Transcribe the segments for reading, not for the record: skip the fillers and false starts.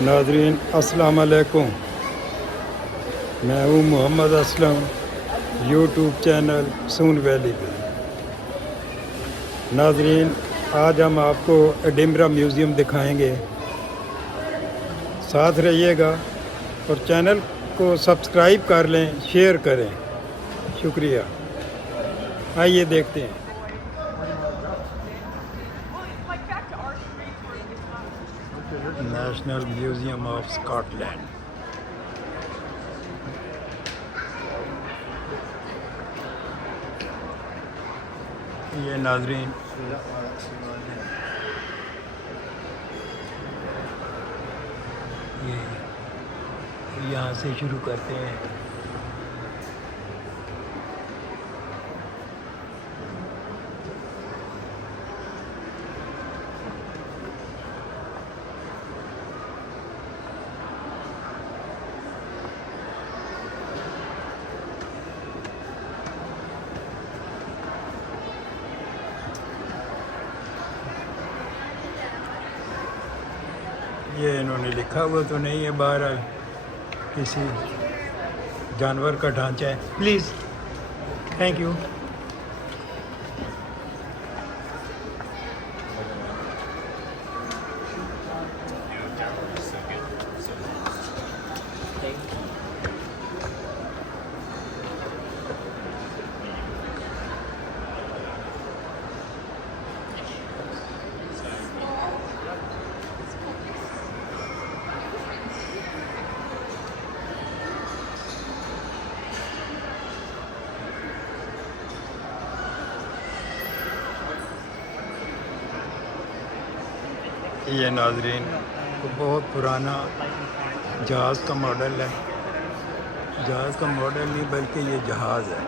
नाजरीन अस्सलाम वालेकुम। मैं हूँ मोहम्मद असलम, यूट्यूब चैनल सून वैली पे। नाजरीन आज हम आपको एडिनबरा म्यूज़ियम दिखाएंगे, साथ रहिएगा और चैनल को सब्सक्राइब कर लें, शेयर करें। शुक्रिया। आइए देखते हैं। National museum of Scotland. ये नाजरीन ये यहाँ से शुरू करते हैं। ये इन्होंने लिखा हुआ तो नहीं है, बाहर किसी जानवर का ढांचा है। Please, thank you. ये नाजरीन बहुत पुराना जहाज़ का मॉडल है। जहाज़ का मॉडल नहीं बल्कि ये जहाज़ है।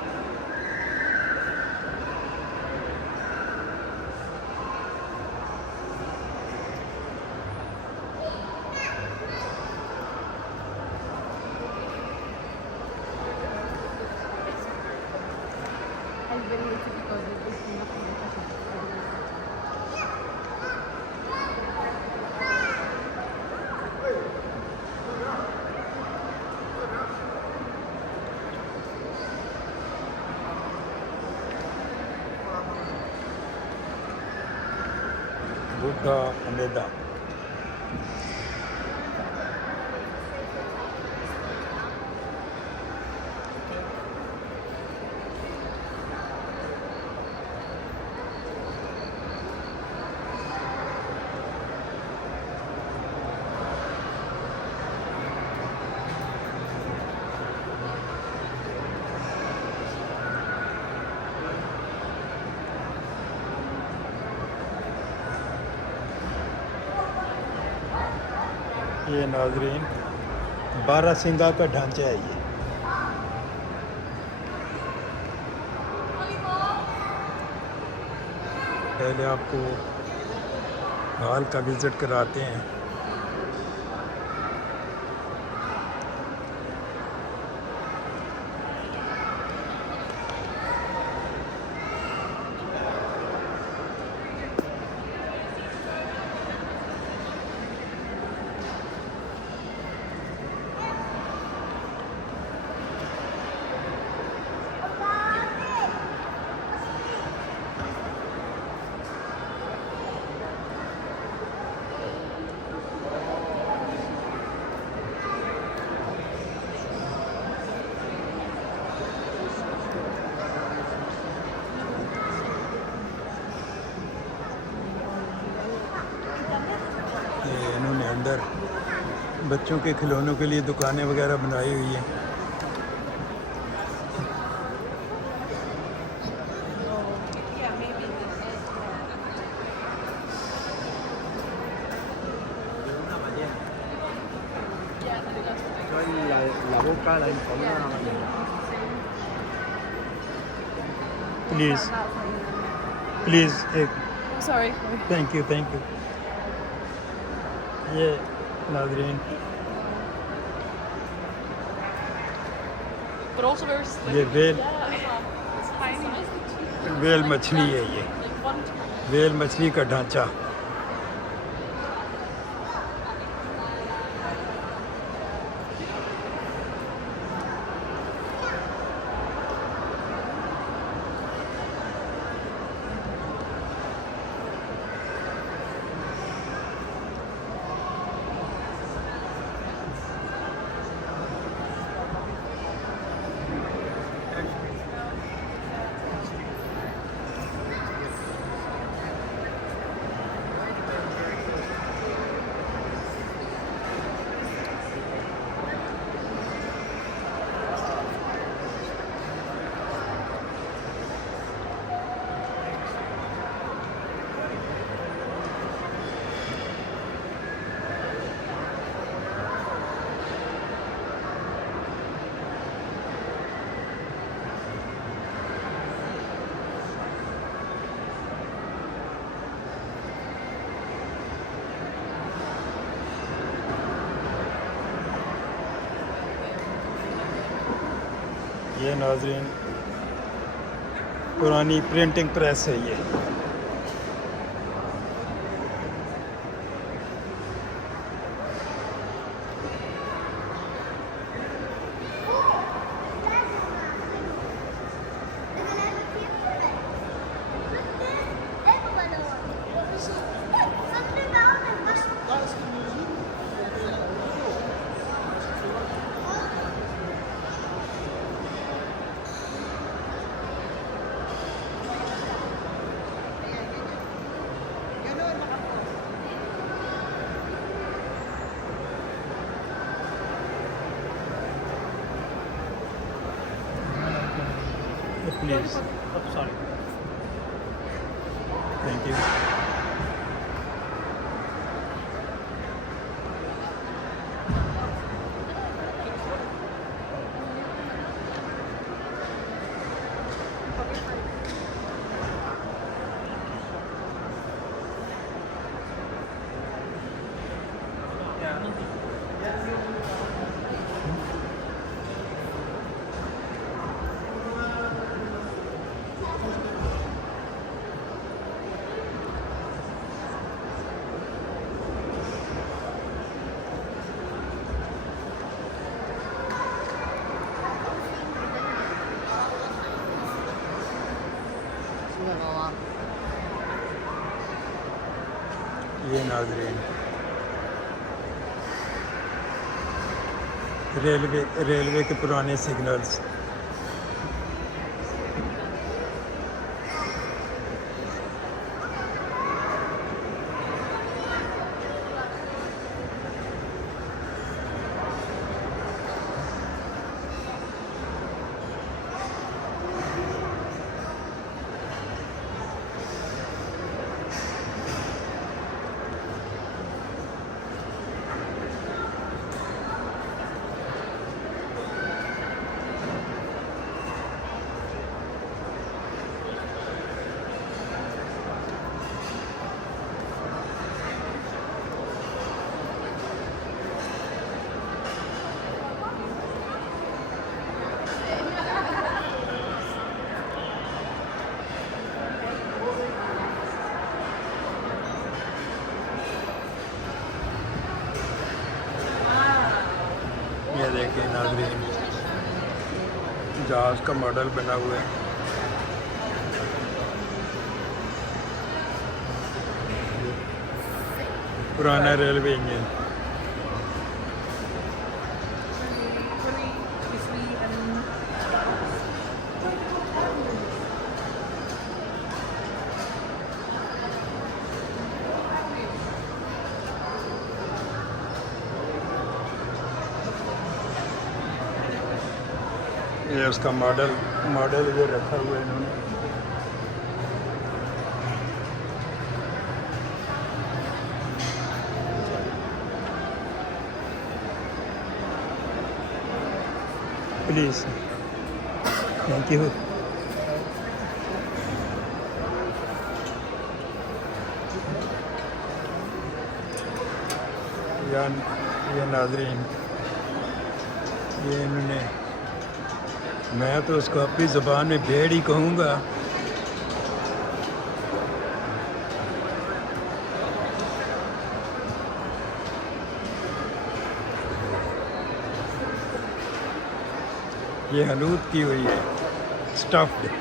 बुद्धा अमेदा। ये नाजरीन 12 सिंगा का ढांचा है। ये पहले आपको हॉल का विज़िट कराते हैं। इन्होंने अंदर बच्चों के खिलौनों के लिए दुकानें वगैरह बनाई हुई हैं। प्लीज़ प्लीज़ एक Sorry. Thank you thank you. ये नाजरीन But also very slick. ये वेल It's tiny. वेल मछली है। ये Like one. वेल मछली का ढांचा। ये नाज़रीन पुरानी प्रिंटिंग प्रेस है ये। Please. Oh, sorry. Thank you. ये नाज़रीन रेलवे के पुराने सिग्नल्स। ये देखिए नाज़रीन जहाज़ का मॉडल बना हुआ है। पुराना रेलवे इंजन। ये उसका मॉडल ये रखा हुआ है इन्होंने। Please, thank you. या नाज़रीन ये इन्होंने, मैं तो उसको अपनी ज़ुबान में भेड़ ही कहूँगा। ये हनूद की हुई है, स्टफ्ड।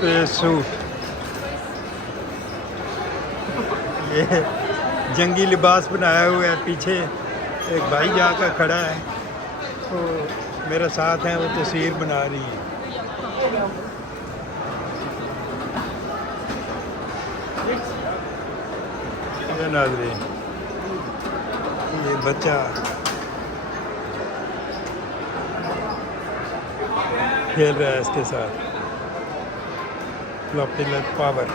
स्पेस सूट, ये जंगी लिबास बनाया हुआ है। पीछे एक भाई जाकर खड़ा है, तो मेरे साथ हैं, वो तस्वीर बना रही है। ये नाज़रीन, ये बच्चा खेल रहा है इसके साथ फ्लॉपी पावर।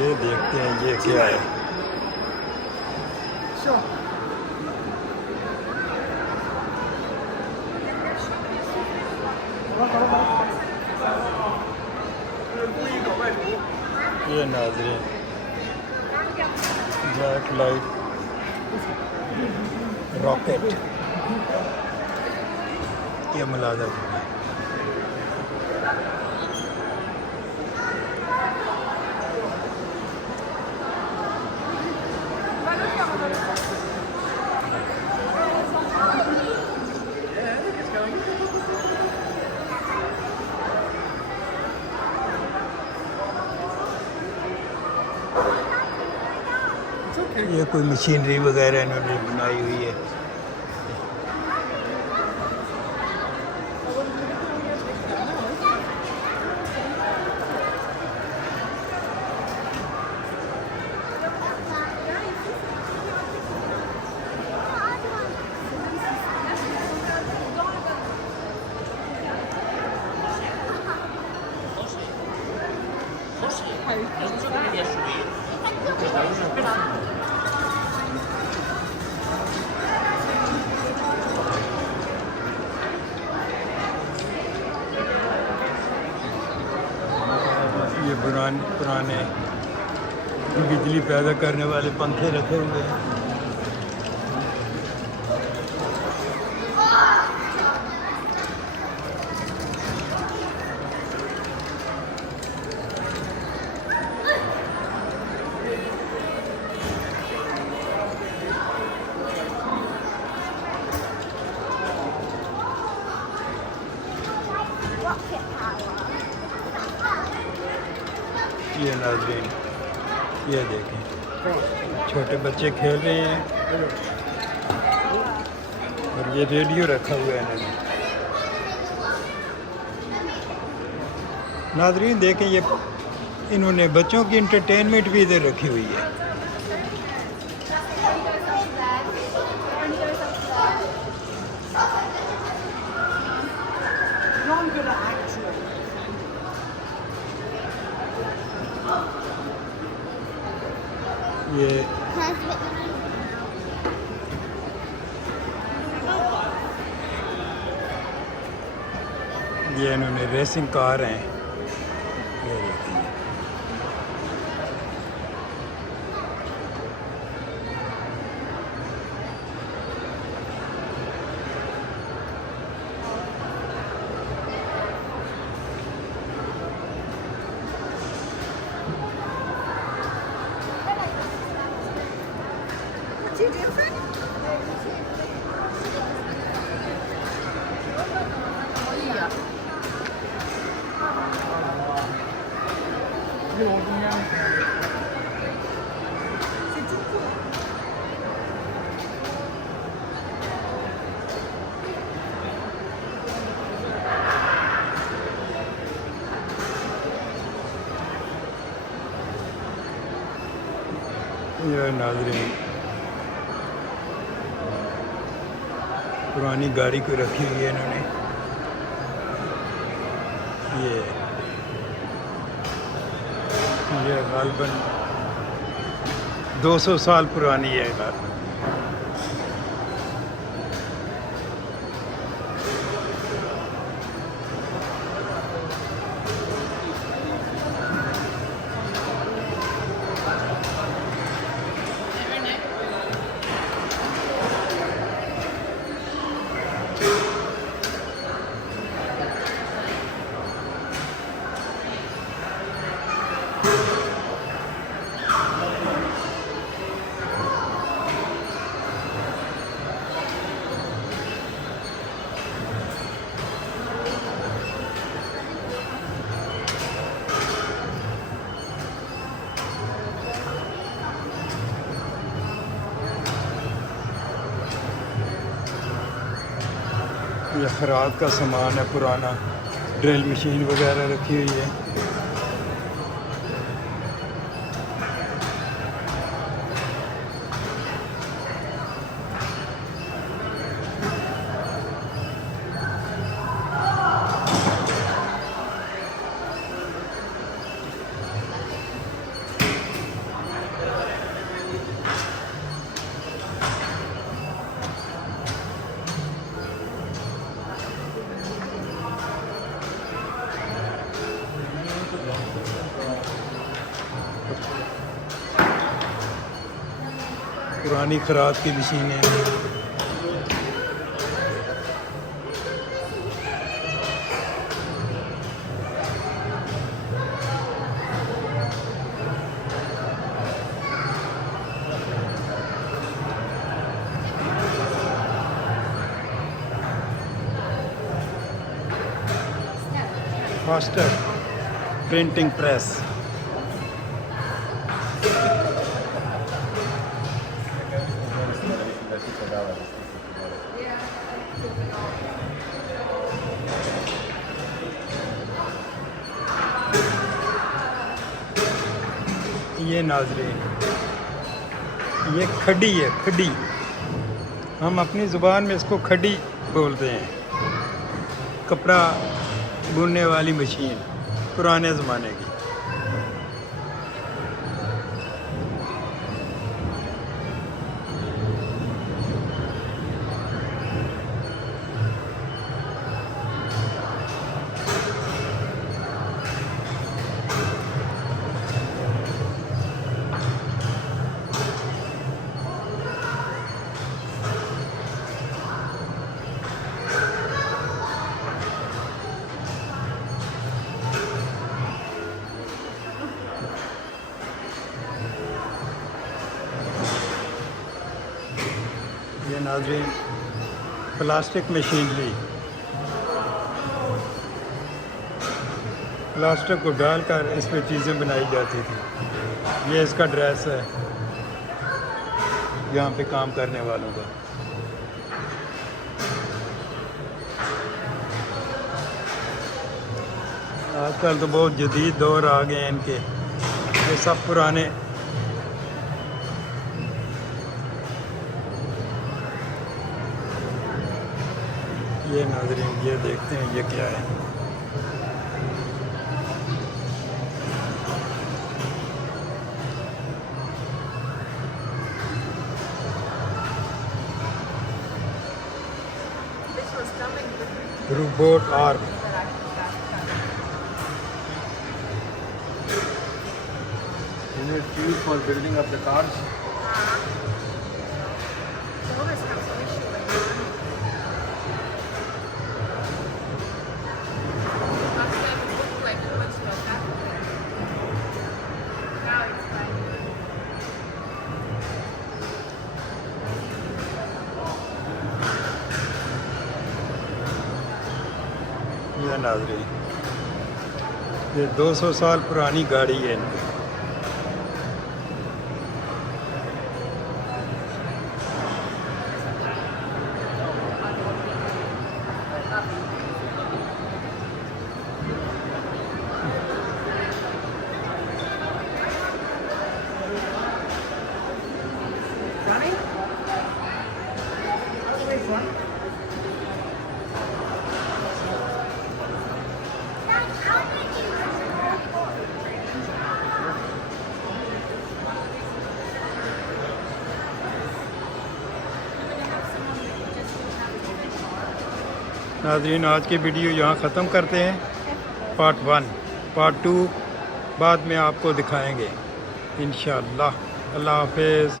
ये देखते हैं ये क्या है। ये नाज़रीन जैक लाइट रॉकेट ये मुलाजा है। ये कोई मशीनरी वगैरह इन्होंने बनाई हुई है। ये पुराने बिजली पैदा करने वाले पंखे रखे हुए हैं। ये नाज़रीन, ये देखें, छोटे बच्चे खेल रहे हैं और ये रेडियो रखा हुआ है इन्होंने। नाज़रीन देखें, ये इन्होंने बच्चों की इंटरटेनमेंट भी इधर रखी हुई है। ये इन्होंने रेसिंग कार हैं। ये देखिए, Too different? C'est tout cool. ये नाज़रीन पुरानी गाड़ी को रखी हुई है इन्होंने। ये गालबन 200 साल पुरानी है गालबन। ये खराद का सामान है, पुराना ड्रिल मशीन वगैरह रखी हुई है। पुरानी खराद की मशीनें हैं। Faster printing press. ये नाज़रीन, ये खड्डी है, खड्डी। हम अपनी ज़ुबान में इसको खड्डी बोलते हैं। कपड़ा बुनने वाली मशीन पुराने ज़माने की। ये नाज़रीन प्लास्टिक मशीनरी, प्लास्टिक को डालकर इस पर चीज़ें बनाई जाती थी। ये इसका ड्रेस है यहाँ पे काम करने वालों का। आजकल तो बहुत जदीद दौर आ गए हैं इनके। ये सब पुराने ये नाज़रीन, ये देखते हैं ये क्या है। This was coming with robot arm. Used for building up the cars. They always have some issue with that. Last time it looked like it was about that. Now it's fine. ये नाज़रीन, ये 200 साल पुरानी गाड़ी है इनकी। Running? Always one. नाज़रीन, आज की वीडियो यहाँ ख़त्म करते हैं। पार्ट 1, पार्ट 2 बाद में आपको दिखाएंगे इंशाअल्लाह। अल्लाह हाफ़िज़।